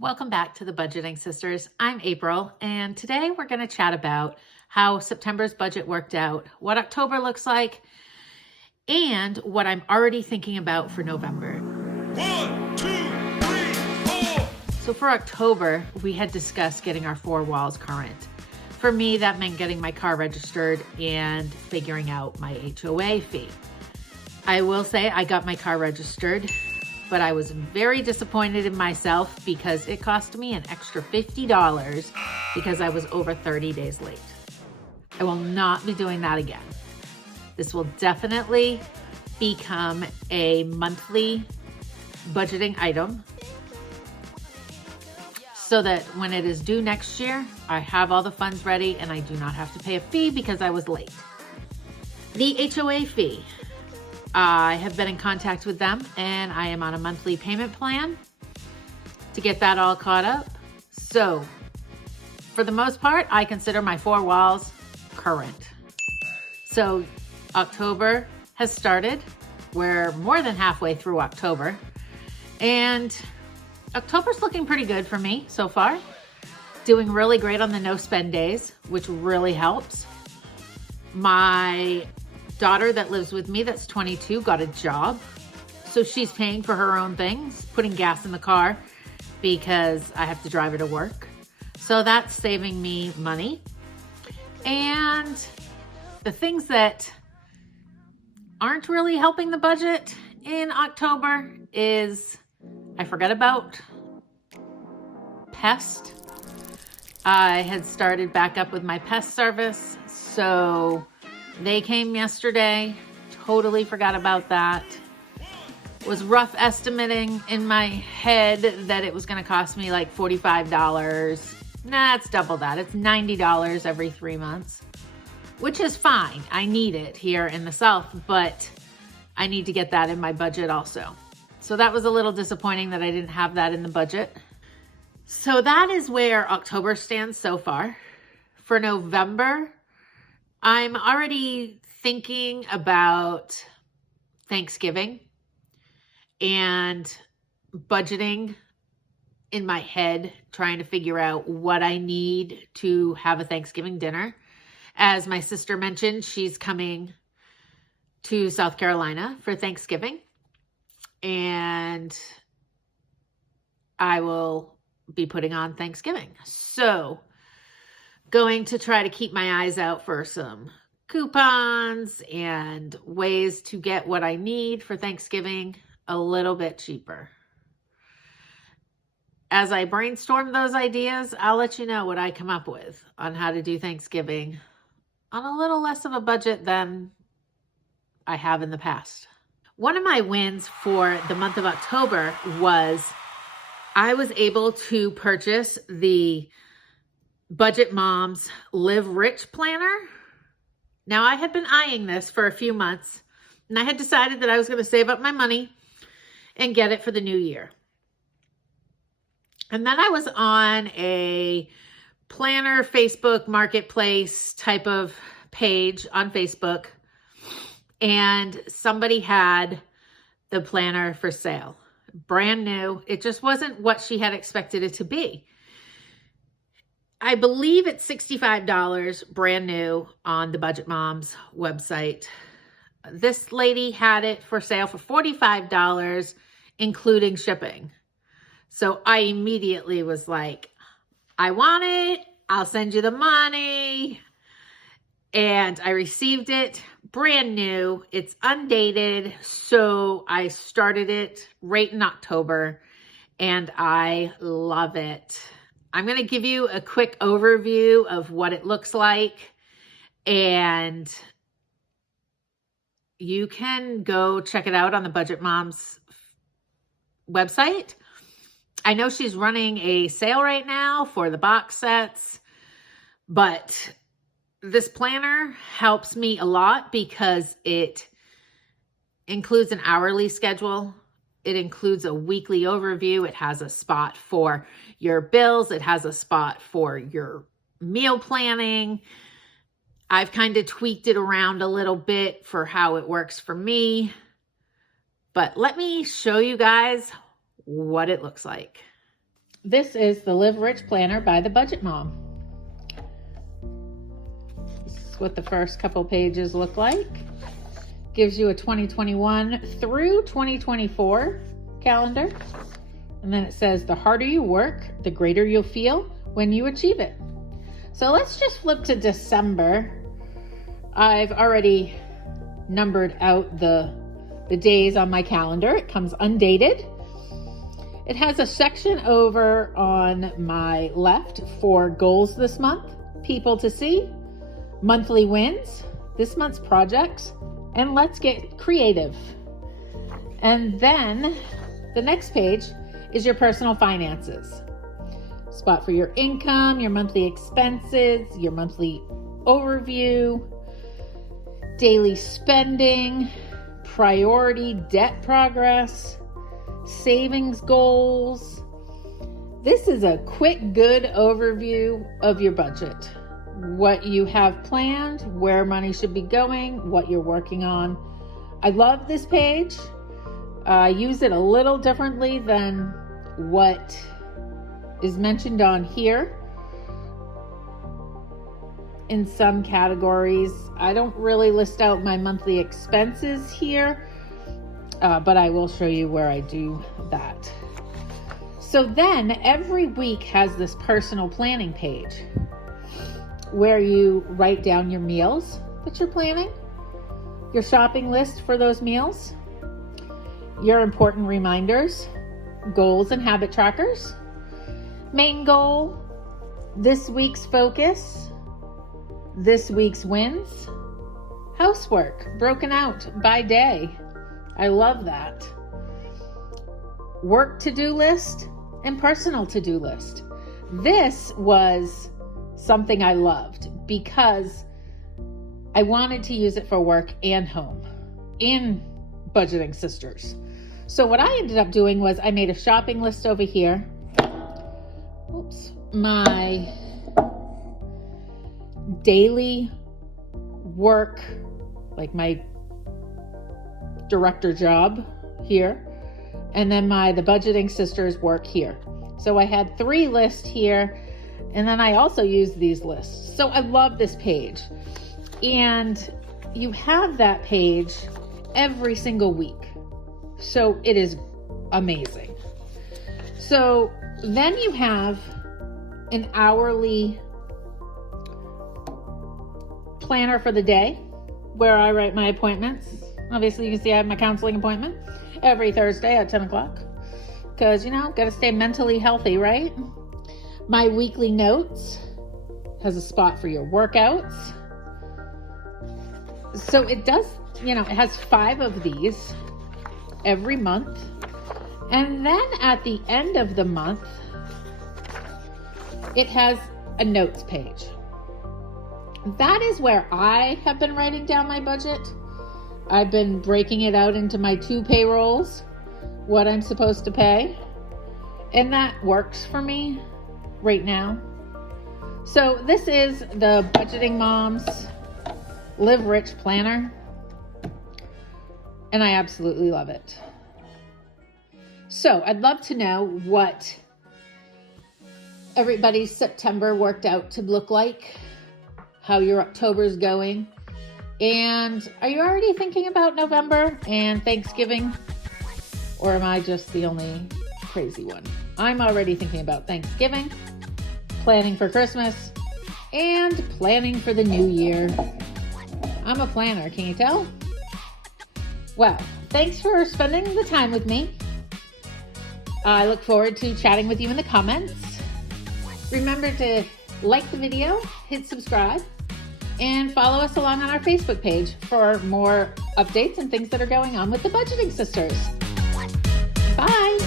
Welcome back to the Budgeting Sisters. I'm April, and today we're going to chat about how September's budget worked out, what October looks like, and what I'm already thinking about for November. 1, 2, 3, 4. So for October, we had discussed getting our 4 walls current. For me, that meant getting my car registered and figuring out my HOA fee. I will say I got my car registered, but I was very disappointed in myself because it cost me an extra $50 because I was over 30 days late. I will not be doing that again. This will definitely become a monthly budgeting item so that when it is due next year, I have all the funds ready and I do not have to pay a fee because I was late. The HOA fee. I have been in contact with them and I am on a monthly payment plan to get that all caught up. So for the most part, I consider my 4 walls current. So October has started. We're more than halfway through October and October's looking pretty good for me so far. Doing really great on the no spend days, which really helps. My daughter that lives with me that's 22 got a job, so she's paying for her own things, putting gas in the car because I have to drive her to work, so that's saving me money. And the things that aren't really helping the budget in October is I forgot about pest. I had started back up with my pest service, so they came yesterday, totally forgot about that. Was rough estimating in my head that it was gonna cost me like $45. Nah, it's double that. It's $90 every 3 months, which is fine. I need it here in the South, but I need to get that in my budget also. So that was a little disappointing that I didn't have that in the budget. So that is where October stands so far. For November, I'm already thinking about Thanksgiving and budgeting in my head, trying to figure out what I need to have a Thanksgiving dinner. As my sister mentioned, she's coming to South Carolina for Thanksgiving, and I will be putting on Thanksgiving. So going to try to keep my eyes out for some coupons and ways to get what I need for Thanksgiving a little bit cheaper. As I brainstorm those ideas, I'll let you know what I come up with on how to do Thanksgiving on a little less of a budget than I have in the past. One of my wins for the month of October was I was able to purchase the Budget Moms Live Rich Planner. Now, I had been eyeing this for a few months, and I had decided that I was going to save up my money and get it for the new year. And then I was on a planner Facebook marketplace type of page on Facebook, and somebody had the planner for sale. Brand new. It just wasn't what she had expected it to be. I believe it's $65 brand new on the Budget Moms website. This lady had it for sale for $45, including shipping. So I immediately was like, I want it. I'll send you the money. And I received it brand new. It's undated. So I started it right in October and I love it. I'm going to give you a quick overview of what it looks like, and you can go check it out on the Budget Moms website. I know she's running a sale right now for the box sets, but this planner helps me a lot because it includes an hourly schedule. It includes a weekly overview. It has a spot for your bills. It has a spot for your meal planning. I've kind of tweaked it around a little bit for how it works for me. But let me show you guys what it looks like. This is the Live Rich Planner by the Budget Mom. This is what the first couple pages look like. Gives you a 2021 through 2024 calendar. And then it says, the harder you work, the greater you'll feel when you achieve it. So let's just flip to December. I've already numbered out the days on my calendar. It comes undated. It has a section over on my left for goals this month, people to see, monthly wins, this month's projects, and let's get creative. And then the next page is your personal finances. Spot for your income, your monthly expenses, your monthly overview, daily spending, priority debt progress, savings goals. This is a quick, good overview of your budget. What you have planned, where money should be going, what you're working on. I love this page. I use it a little differently than what is mentioned on here. In some categories, I don't really list out my monthly expenses here, but I will show you where I do that. So then every week has this personal planning page where you write down your meals that you're planning, your shopping list for those meals, your important reminders, goals and habit trackers, main goal, this week's focus, this week's wins, housework broken out by day. I love that. Work to-do list and personal to-do list. This was something I loved because I wanted to use it for work and home in Budgeting Sisters. So what I ended up doing was I made a shopping list over here. Oops. My daily work, like my director job here, and then the Budgeting Sisters work here. So I had 3 lists here, and then I also used these lists. So I love this page. And you have that page every single week. So it is amazing. So then you have an hourly planner for the day where I write my appointments. Obviously, you can see I have my counseling appointment every Thursday at 10 o'clock because, got to stay mentally healthy, right? My weekly notes has a spot for your workouts. So it does, it has 5 of these every month. And then at the end of the month, it has a notes page. That is where I have been writing down my budget. I've been breaking it out into my 2 payrolls, what I'm supposed to pay. And that works for me right now. So this is the Budgeting Moms Live Rich Planner. And I absolutely love it. So I'd love to know what everybody's September worked out to look like, how your October's going. And are you already thinking about November and Thanksgiving? Or am I just the only crazy one? I'm already thinking about Thanksgiving, planning for Christmas, and planning for the new year. I'm a planner, can you tell? Well, thanks for spending the time with me. I look forward to chatting with you in the comments. Remember to like the video, hit subscribe, and follow us along on our Facebook page for more updates and things that are going on with the Budgeting Sisters. Bye.